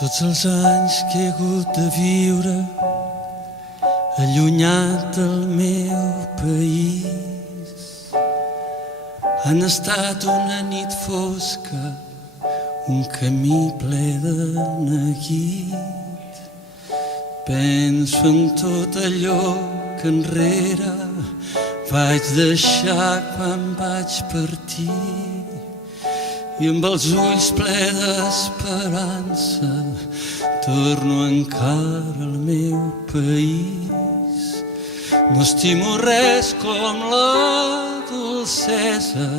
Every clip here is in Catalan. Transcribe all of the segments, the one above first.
Tots els anys que he hagut de viure allunyat del meu país han estat una nit fosca, un camí ple de neguit. Penso en tot allò que enrere vaig deixar quan vaig partir i amb els ulls ple d'esperança torno encara al meu país. No estimo res com la dolcesa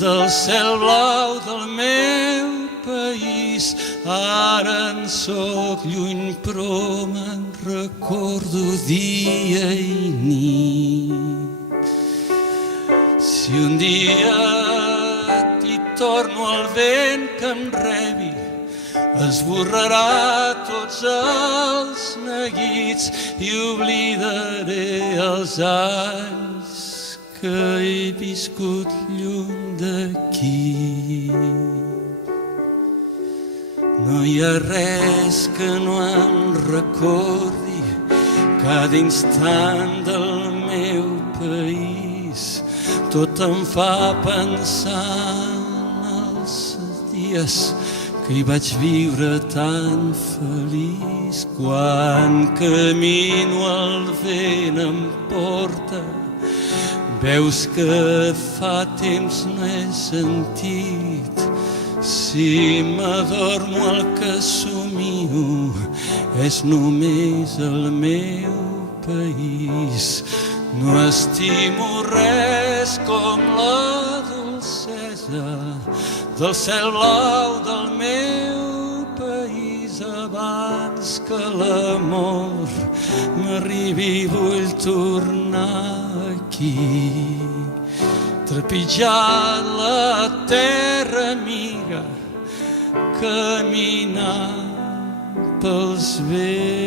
del cel blau del meu país. Ara en soc lluny però me'n recordo dia i nit. Si un dia t'hi torno al vent que em rebi, esborrarà tots els neguits i oblidaré els anys que he viscut lluny d'aquí. No hi ha res que no em recordi cada instant del meu país. Tot em fa pensar en els dies que hi vaig viure tan feliç. Quan camino el vent em porta, veus que fa temps no he sentit. Si m'adormo el que somio és només el meu país. No estimo res com la dolcesa del cel blau del meu país. Abans que l'amor m'arribi vull tornar aquí, trepitjar la terra amiga, caminar pels vells